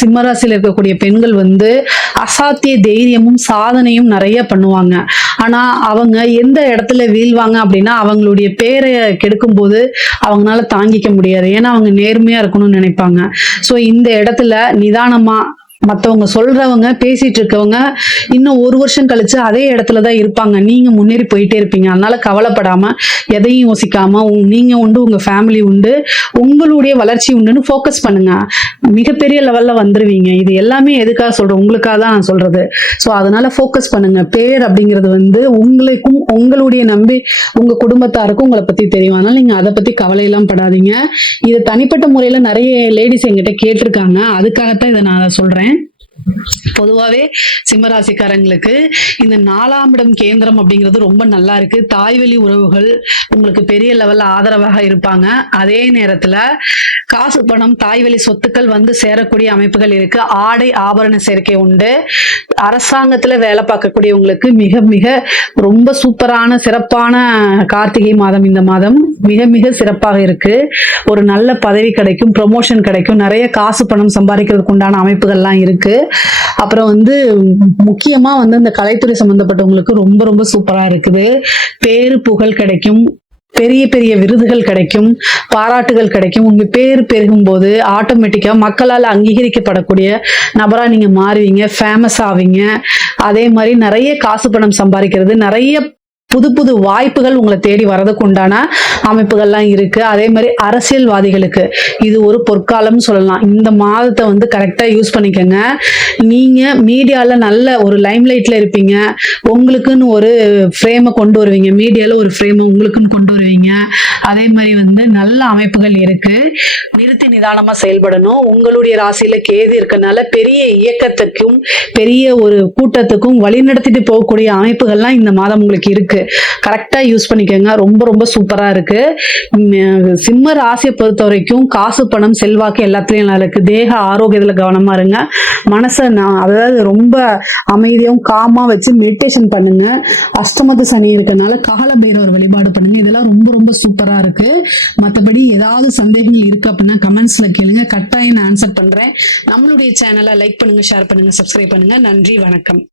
சிம்மராசியில் இருக்கக்கூடிய பெண்கள் வந்து அசாத்திய தைரியமும் சாதனையும் நிறைய பண்ணுவாங்க. ஆனா அவங்க எந்த இடத்துல வீழ்வாங்க அப்படின்னா, அவங்களுடைய பேரை கெடுக்கும் போது அவங்களால தாங்கிக்க முடியாது. ஏன்னா அவங்க நேர்மையா இருக்கணும்னு நினைப்பாங்க. சோ இந்த இடத்துல நிதானமா மத்தவங்க சொல்றவங்க பேசிட்டு இருக்கவங்க இன்னும் 1 வருஷம் கழிச்சு அதே இடத்துலதான் இருப்பாங்க. நீங்க முன்னேறி போயிட்டே இருப்பீங்க. அதனால கவலைப்படாம எதையும் யோசிக்காம நீங்க உண்டு, உங்க ஃபேமிலி உண்டு, உங்களுடைய வளர்ச்சி உண்டுன்னு ஃபோக்கஸ் பண்ணுங்க. மிகப்பெரிய லெவல்ல வந்துருவீங்க. இது எல்லாமே எதுக்காக சொல்றேன், உங்களுக்காக தான் நான் சொல்றது. சோ அதனால ஃபோக்கஸ் பண்ணுங்க. பேர் அப்படிங்கிறது வந்து உங்களுக்கும் உங்களுடைய நம்பி உங்க குடும்பத்தாருக்கும் உங்களை பத்தி தெரியும். அதனால நீங்க அதை பத்தி கவலை எல்லாம் படாதீங்க. இது தனிப்பட்ட முறையில நிறைய லேடிஸ் என்கிட்ட கேட்டிருக்காங்க. அதுக்காகத்தான் இதை நான் சொல்றேன். பொதுவாவே சிம்மராசிக்காரங்களுக்கு இந்த 4ஆம் இடம் கேந்திரம் அப்படிங்கிறது ரொம்ப நல்லா இருக்கு. தாய்வழி உறவுகள் உங்களுக்கு பெரிய லெவல்ல ஆதரவாக இருப்பாங்க. அதே நேரத்துல காசு பணம் தாய்வழி சொத்துக்கள் வந்து சேரக்கூடிய அமைப்புகள் இருக்கு. ஆடை ஆபரண சேர்க்கை உண்டு. அரசாங்கத்துல வேலை பார்க்கக்கூடியவங்களுக்கு மிக மிக ரொம்ப சூப்பரான சிறப்பான கார்த்திகை மாதம். இந்த மாதம் மிக மிக சிறப்பாக இருக்கு. ஒரு நல்ல பதவி கிடைக்கும், ப்ரமோஷன் கிடைக்கும், நிறைய காசு பணம் சம்பாதிக்கிறதுக்கு உண்டான அமைப்புகள்லாம் இருக்கு. அப்புறம் வந்து முக்கியமா வந்து இந்த கலைத்துறை சம்பந்தப்பட்டவங்களுக்கு ரொம்ப ரொம்ப சூப்பரா இருக்குது. பேரு புகழ் கிடைக்கும், பெரிய பெரிய விருதுகள் கிடைக்கும், பாராட்டுகள் கிடைக்கும். உங்க பேர் பெருகும் போது ஆட்டோமேட்டிக்கா மக்களால் அங்கீகரிக்கப்படக்கூடிய நபரா நீங்க மாறுவீங்க, ஃபேமஸ் ஆவீங்க. அதே மாதிரி நிறைய காசு பணம் சம்பாதிக்கிறது, நிறைய புது புது வாய்ப்புகள் உங்களை தேடி வரதுக்கு உண்டான அமைப்புகள்லாம் இருக்கு. அதே மாதிரி அரசியல்வாதிகளுக்கு இது ஒரு பொற்காலம் சொல்லலாம். இந்த மாதத்தை வந்து கரெக்டா யூஸ் பண்ணிக்கோங்க. நீங்க மீடியால நல்ல ஒரு லைம்லைட்ல இருப்பீங்க. உங்களுக்குன்னு ஒரு ஃப்ரேமை கொண்டு வருவீங்க. மீடியால ஒரு ஃப்ரேமை உங்களுக்குன்னு கொண்டு வருவீங்க. அதே மாதிரி வந்து நல்ல அமைப்புகள் இருக்கு. நிறுத்தி நிதானமா செயல்படணும். உங்களுடைய ராசியில கேது இருக்கனால பெரிய இயக்கத்துக்கும் பெரிய ஒரு கூட்டத்துக்கும் வழிநடத்திட்டு போகக்கூடிய அமைப்புகள்லாம் இந்த மாதம் உங்களுக்கு இருக்கு. கரெக்டா யூஸ் பண்ணிக்கோங்க. ரொம்ப ரொம்ப சூப்பரா இருக்கு. சிம்ம ராசியை பொறுத்த வரைக்கும் காசு பணம் செல்வாக்கு எல்லாத்துலயும் நல்லா இருக்கு. தேக ஆரோக்கியத்துல கவனமா இருங்க. மனசை அதாவது ரொம்ப அமைதியும் காமா வச்சு மெடிடேஷன் பண்ணுங்க. அஷ்டமத்து சனி இருக்கனால கால பைரவர் வழிபாடு பண்ணுங்க. இதெல்லாம் ரொம்ப ரொம்ப சூப்பரா இருக்கு. மற்றபடி ஏதாவது சந்தேகங்கள் இருக்கு அப்படின்னா கமெண்ட்ஸ்ல கேளுங்க. கட்டாயம் நான் ஆன்சர் பண்றேன். நம்மளுடைய சேனலை லைக் பண்ணுங்க, ஷேர் பண்ணுங்க, சப்ஸ்கிரைப் பண்ணுங்க. நன்றி, வணக்கம்.